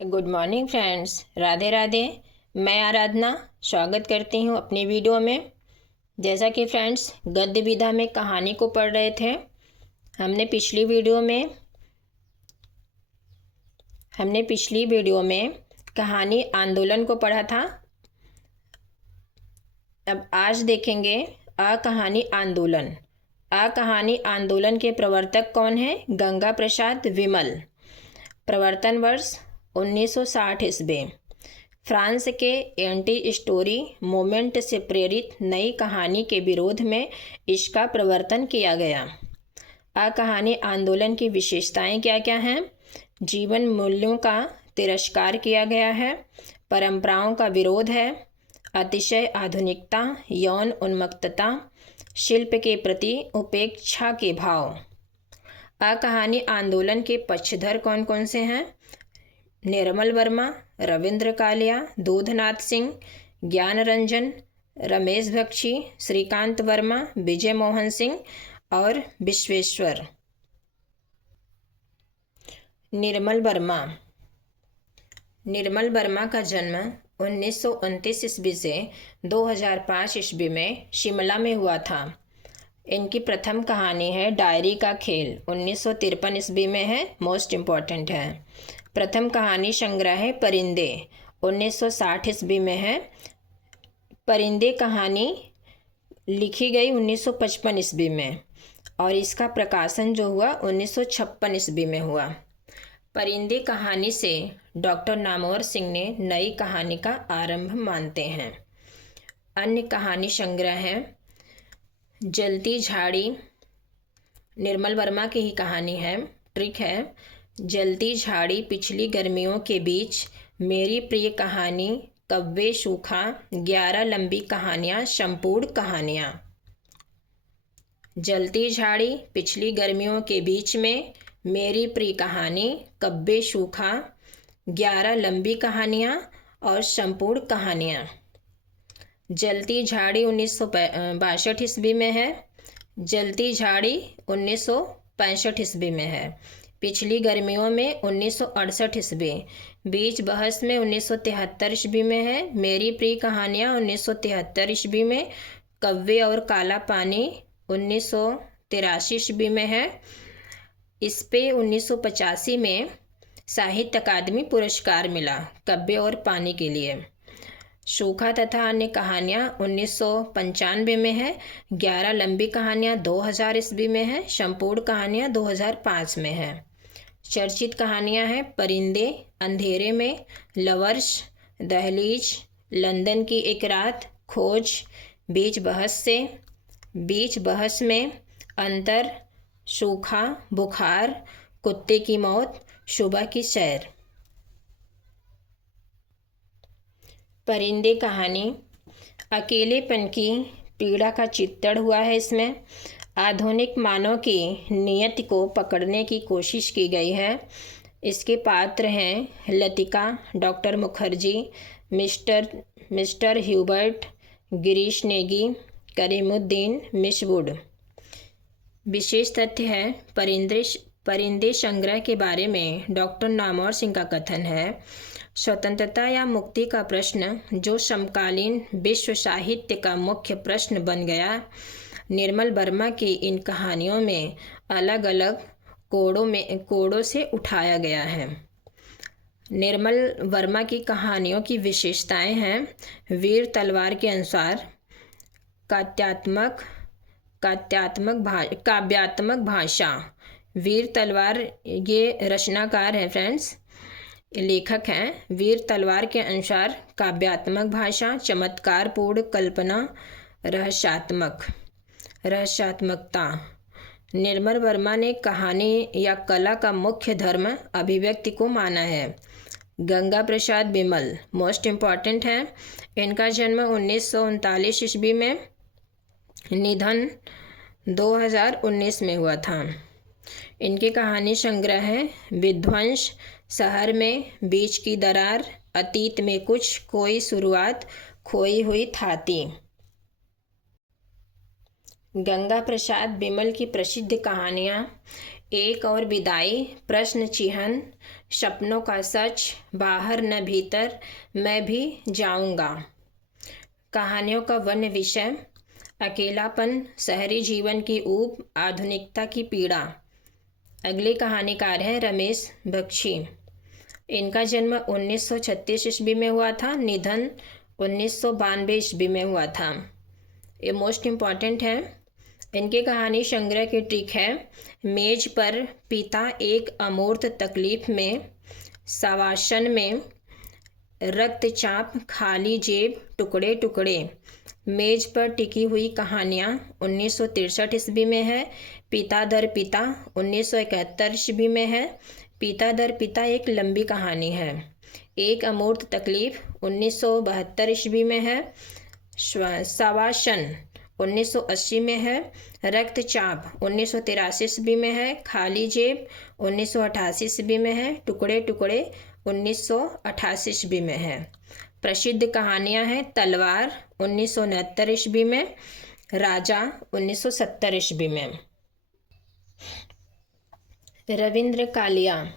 Good morning friends, Radhe Radhe. मैं आराधना स्वागत करती हूँ अपनी वीडियो में। जैसा कि फ्रेंड्स गद्य विधा में कहानी को पढ़ रहे थे, हमने पिछली वीडियो में कहानी आंदोलन को पढ़ा था। अब आज देखेंगे आ कहानी आंदोलन। आ कहानी आंदोलन के प्रवर्तक कौन है? गंगा प्रसाद विमल। प्रवर्तन वर्ष 1960 ईस्वी। फ्रांस के एंटी स्टोरी मूवमेंट से प्रेरित नई कहानी के विरोध में इसका प्रवर्तन किया गया। आ कहानी आंदोलन की विशेषताएं क्या क्या हैं? जीवन मूल्यों का तिरस्कार किया गया है, परंपराओं का विरोध है, अतिशय आधुनिकता, यौन उन्मत्तता, शिल्प के प्रति उपेक्षा के भाव। आ कहानी आंदोलन के पक्षधर कौन कौन से हैं? निर्मल वर्मा, रविंद्र कालिया, दूधनाथ सिंह, ज्ञान रंजन, रमेश बख्शी, श्रीकांत वर्मा, विजय मोहन सिंह और विश्वेश्वर। निर्मल वर्मा का जन्म 1929 ईस्वी से 2005 ईस्वी में शिमला में हुआ था। इनकी प्रथम कहानी है डायरी का खेल, 1953 ईस्वी में है, मोस्ट इम्पॉर्टेंट है। प्रथम कहानी संग्रह है परिंदे, 1960 ईस्वी में है। परिंदे कहानी लिखी गई 1955 ईस्वी में और इसका प्रकाशन जो हुआ 1956 ईस्वी में हुआ। परिंदे कहानी से डॉक्टर नामवर सिंह ने नई कहानी का आरंभ मानते हैं। अन्य कहानी संग्रह है जलती झाड़ी, निर्मल वर्मा की ही कहानी है, ट्रिक है। जलती झाड़ी, पिछली गर्मियों के बीच, मेरी प्रिय कहानी, कव्वे सूखा, 11 लंबी कहानियाँ, संपूर्ण कहानियाँ। जलती झाड़ी, पिछली गर्मियों के बीच में, मेरी प्रिय कहानी, कव्वे सूखा, 11 लंबी कहानियाँ और संपूर्ण कहानियाँ। जलती झाड़ी 1962 ईस्वी में है। जलती झाड़ी 1965 ईस्वी में है। पिछली गर्मियों में 1968 ईस्वी। बीच बहस में 1973 ईस्वी में है। मेरी प्रिय कहानियाँ 1973 ईस्वी में। कव्वे और काला पानी 1983 ईस्वी में है। इस पे 1985 में साहित्य अकादमी पुरस्कार मिला कव्वे और पानी के लिए। सूखा तथा अन्य कहानियाँ 1995 में है। 11 लंबी कहानियाँ 2000 ईस्वी में है। संपूर्ण कहानियाँ 2005 में है। चर्चित कहानियाँ हैं परिंदे, अंधेरे में, लवर्स, दहलीज, लंदन की एक रात, खोज, बीच बहस में, अंतर, सूखा, बुखार, कुत्ते की मौत, सुबह की सैर। परिंदे कहानी अकेलेपन की पीड़ा का चित्रण हुआ है। इसमें आधुनिक मानव की नियति को पकड़ने की कोशिश की गई है। इसके पात्र हैं Latika, doctor Mukherjee, mister Hubert, Girish Negi, Karimuddin, miss Wood. विशेष तथ्य है परिंदे संग्रह के बारे में डॉक्टर नामवर सिंह का कथन है, स्वतंत्रता या मुक्ति का प्रश्न जो समकालीन विश्व साहित्य का मुख्य प्रश्न बन गया, निर्मल वर्मा की इन कहानियों में अलग अलग कोड़ों से उठाया गया है। निर्मल वर्मा की कहानियों की विशेषताएं हैं वीर तलवार के अनुसार काव्यात्मक भाषा। वीर तलवार ये रचनाकार है फ्रेंड्स, लेखक हैं। वीर तलवार के अनुसार काव्यात्मक भाषा, चमत्कारपूर्ण कल्पना, रहस्यात्मकता। निर्मल वर्मा ने कहानी या कला का मुख्य धर्म अभिव्यक्ति को माना है। गंगा प्रसाद विमल मोस्ट इम्पॉर्टेंट है। इनका जन्म 1939 ईस्वी में, निधन 2019 में हुआ था। इनके कहानी संग्रह है विध्वंस, शहर में, बीच की दरार, अतीत में कुछ, कोई शुरुआत, खोई हुई थाती। गंगा प्रसाद विमल की प्रसिद्ध कहानियाँ एक और विदाई, प्रश्न चिन्ह, सपनों का सच, बाहर न भीतर, मैं भी जाऊंगा। कहानियों का वन विषय, अकेलापन, शहरी जीवन की ऊब, आधुनिकता की पीड़ा। अगले कहानीकार हैं रमेश बख्शी। इनका जन्म 1936 ईस्वी में हुआ था, निधन 1992 ईस्वी में हुआ था। ये मोस्ट इम्पॉर्टेंट है। इनकी कहानी संग्रह की ट्रिक है, मेज पर पिता एक अमूर्त तकलीफ में, शवासन में, रक्तचाप, खाली जेब, टुकड़े टुकड़े। मेज पर टिकी हुई कहानियाँ 1963 ईस्वी में है। पिता दर पिता 1971 ईस्वी में है। पिता दर पिता एक लंबी कहानी है। एक अमूर्त तकलीफ 1972 ईस्वी में है। शवासन 1980 में है। रक्तचाप 1983 ईस्वी में है। खाली जेब 1988 ईस्वी में है। टुकड़े टुकड़े 1988 ईस्वी में है। प्रसिद्ध कहानियां हैं, तलवार 1969 ईस्वी में, राजा 1970 ईस्वी में। रविंद्र कालिया,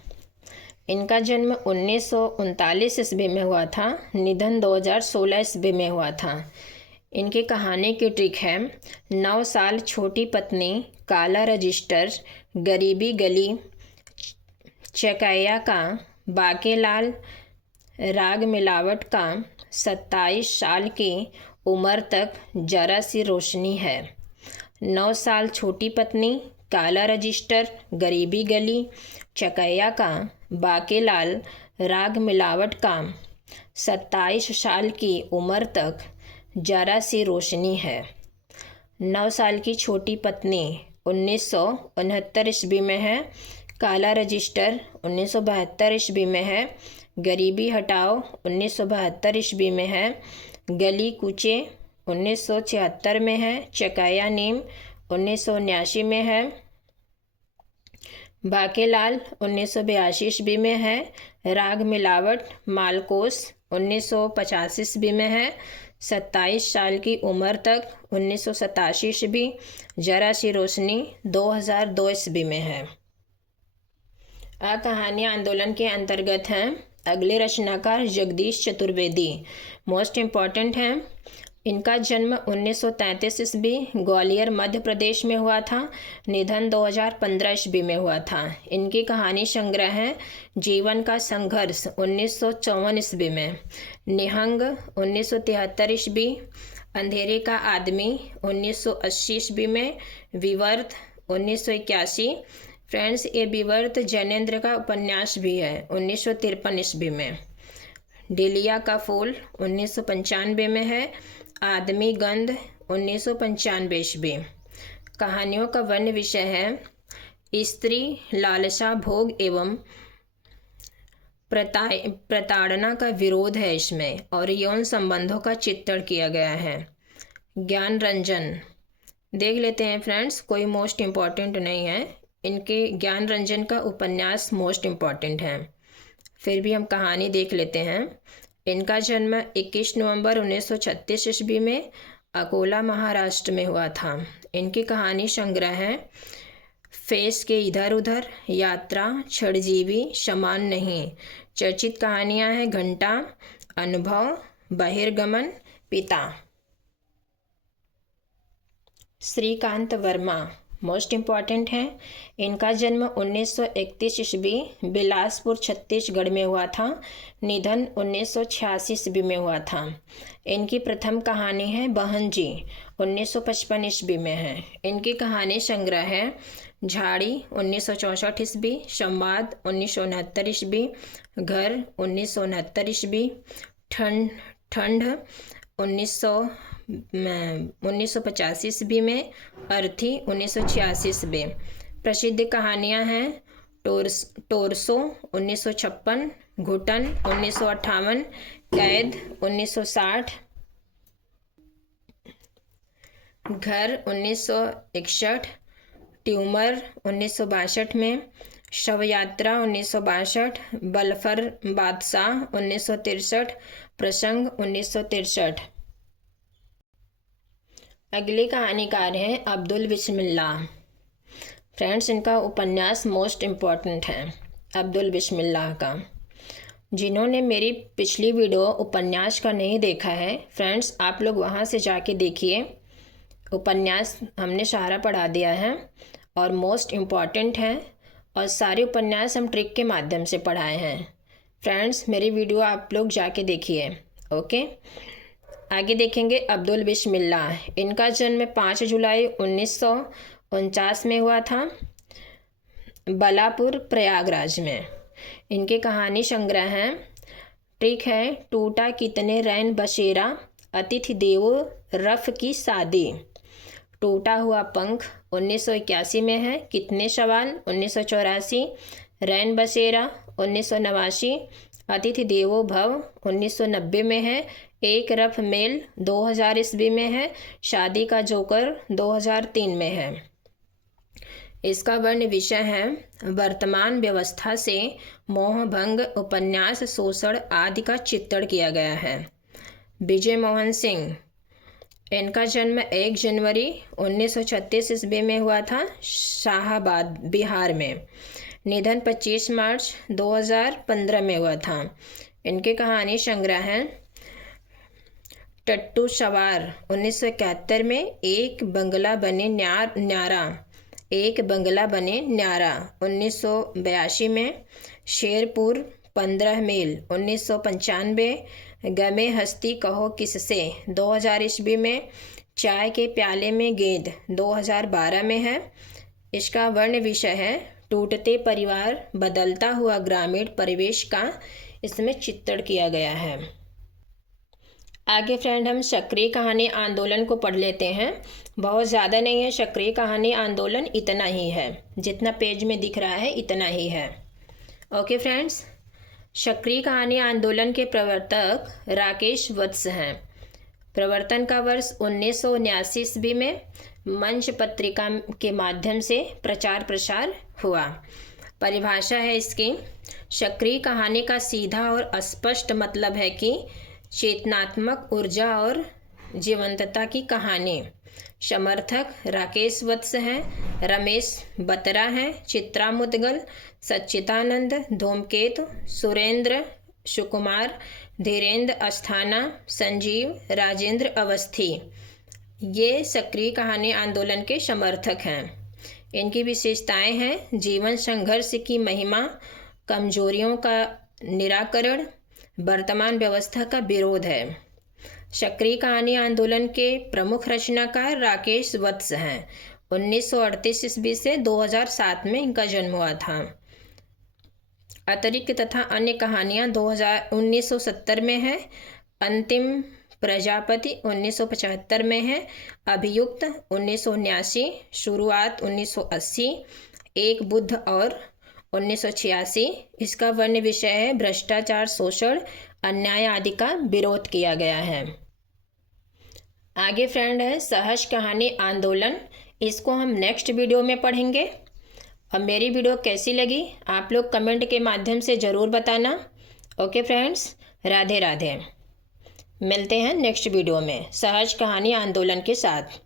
इनका जन्म 1939 ईस्वी में हुआ था, निधन 2016 ईस्वी में हुआ था। इनकी कहानी की ट्रिक है, 9 साल छोटी पत्नी, काला रजिस्टर, गरीबी गली, चकैया का, बाकेलाल, राग मिलावट का, 27 साल की उम्र तक जरा सी रोशनी है। 9 साल छोटी पत्नी, काला रजिस्टर, गरीबी गली, चकैया का, बाकेलाल, राग मिलावट का, 27 साल की उम्र तक जरा सी रोशनी है। 9 साल की छोटी पत्नी 1969 ईस्वी में है। काला रजिस्टर 1972 ईस्वी में है। गरीबी हटाओ 1972 ईस्वी में है। गली कूचे 1976 में है। चकाया नीम 1979 में है। बाकेलाल 1982 ईस्वी में है। राग मिलावट मालकोस 1985 ईस्वी में है। 27 साल की उम्र तक 1987 ईस्वी। जरा सी रोशनी 2002 ईस्वी में है। कहानियाँ आंदोलन के अंतर्गत हैं। अगले रचनाकार जगदीश चतुर्वेदी, मोस्ट इम्पॉर्टेंट हैं। इनका जन्म 1933 ईस्वी ग्वालियर मध्य प्रदेश में हुआ था। निधन 2015 ईस्वी में हुआ था। इनकी कहानी संग्रह है जीवन का संघर्ष 1954 ईस्वी में, निहंग 1973 ईस्वी, अंधेरे का आदमी 1980 ईस्वी में, विवर्त 1981। फ्रेंड्स, ये विवर्त जैनेन्द्र का उपन्यास भी है 1953 ईस्वी में। डेलिया का फूल 1995 में है। आदमी गंध 1995 ईस्वी। कहानियों का वन विषय है स्त्री, लालसा, भोग एवं प्रताड़ना का विरोध है इसमें, और यौन संबंधों का चित्रण किया गया है। ज्ञान रंजन देख लेते हैं फ्रेंड्स, कोई मोस्ट इम्पॉर्टेंट नहीं है। इनके ज्ञान रंजन का उपन्यास मोस्ट इम्पॉर्टेंट है, फिर भी हम कहानी देख लेते हैं। इनका जन्म 21 नवंबर 1936 ईस्वी में अकोला महाराष्ट्र में हुआ था। इनकी कहानी संग्रह है फेस के इधर उधर, यात्रा, क्षणजीवी, समान नहीं। चर्चित कहानियां हैं घंटा, अनुभव, बहिर्गमन, पिता। श्रीकांत वर्मा मोस्ट इम्पॉर्टेंट हैं। इनका जन्म 1931 ईस्वी बिलासपुर छत्तीसगढ़ में हुआ था। निधन 1986 ईस्वी में हुआ था। इनकी प्रथम कहानी है बहन जी 1955 ईस्वी में है। इनकी कहानी संग्रह है झाड़ी 1964 ईस्वी, संवाद 1969 ईस्वी, घर 1969 ईस्वी, ठंड 1985 ईस्वी में, अर्थी 1986 ईस्वी। प्रसिद्ध कहानियां हैं टोरसो 1956, घुटन 1958, कैद 1960, घर 1961, ट्यूमर 1962 में, शवयात्रा 1962, बलफर बादशाह 1963, प्रसंग 1963। अगले कहानीकार हैं अब्दुल बिस्मिल्लाह। फ्रेंड्स, इनका उपन्यास मोस्ट इम्पॉर्टेंट है। अब्दुल बिस्मिल्लाह का। जिन्होंने मेरी पिछली वीडियो उपन्यास का नहीं देखा है फ्रेंड्स, आप लोग वहाँ से जाके देखिए। उपन्यास हमने सारा पढ़ा दिया है और मोस्ट इम्पॉर्टेंट है, और सारे उपन्यास हम ट्रिक के माध्यम से पढ़ाए हैं। फ्रेंड्स, मेरी वीडियो आप लोग जाके देखिए। ओके, आगे देखेंगे। अब्दुल बिस्मिल्लाह, इनका जन्म 5 जुलाई 1949 में हुआ था, बलापुर प्रयागराज में। इनके कहानी संग्रह हैं। ट्रिक है, टूटा कितने रैन बसेरा, अतिथि देवो रफ की शादी, टूटा हुआ पंख 1981 में है, कितने सवाल 1984, रैन बसेरा 1989, अतिथि देवो भव 1990 में है, एक रफ मेल 2000 ईस्वी में है, शादी का जोकर 2003 में है। इसका वर्ण विषय है वर्तमान व्यवस्था से मोहभंग, उपन्यास, शोषण आदि का चित्रण किया गया है। विजय मोहन सिंह, इनका जन्म 1 जनवरी 1936 ईस्वी में हुआ था, शाहाबाद बिहार में। निधन 25 मार्च 2015 में हुआ था। इनके कहानी संग्रह हैं टट्टू सवार 1971 में, एक बंगला बने न्यारा 1982 में, शेरपुर 15 मील 1995, गमे हस्ती कहो किससे 2000 ईस्वी में, चाय के प्याले में गेंद 2012 में है। इसका वर्ण विषय है टूटते परिवार, बदलता हुआ ग्रामीण परिवेश का इसमें चित्रण किया गया है। आगे फ्रेंड, हम सक्रिय कहानी आंदोलन को पढ़ लेते हैं। बहुत ज़्यादा नहीं है, सक्रिय कहानी आंदोलन इतना ही है, जितना पेज में दिख रहा है इतना ही है। ओके फ्रेंड्स, सक्रिय कहानी आंदोलन के प्रवर्तक राकेश वत्स हैं। प्रवर्तन का वर्ष 1979 ईस्वी में मंच पत्रिका के माध्यम से प्रचार प्रसार हुआ। परिभाषा है इसकी, सक्रिय कहानी का सीधा और स्पष्ट मतलब है कि चेतनात्मक ऊर्जा और जीवंतता की कहानी। समर्थक राकेश वत्स हैं, रमेश बत्रा हैं, चित्रा मुदगल, सच्चिदानंद, धूमकेतु, सुरेंद्र, सुकुमार, धीरेन्द्र अस्थाना, संजीव, राजेंद्र अवस्थी, ये सक्रिय कहानी आंदोलन के समर्थक हैं। इनकी विशेषताएं हैं जीवन संघर्ष की महिमा, कमजोरियों का निराकरण, वर्तमान व्यवस्था का विरोध है। सक्रिय कहानी आंदोलन के प्रमुख रचनाकार राकेश वत्स हैं। 1938 ईस्वी से 2007 में इनका जन्म हुआ था। अतिरिक्त तथा अन्य कहानियाँ 1970 में है, अंतिम प्रजापति 1975 में है, अभियुक्त 1979, शुरुआत 1980, एक बुद्ध और 1986। इसका वर्ण विषय है भ्रष्टाचार, शोषण, अन्याय आदि का विरोध किया गया है। आगे फ्रेंड है सहज कहानी आंदोलन, इसको हम नेक्स्ट वीडियो में पढ़ेंगे। अब मेरी वीडियो कैसी लगी आप लोग कमेंट के माध्यम से ज़रूर बताना। Okay friends, Radhe Radhe. मिलते हैं नेक्स्ट वीडियो में सहज कहानी आंदोलन के साथ।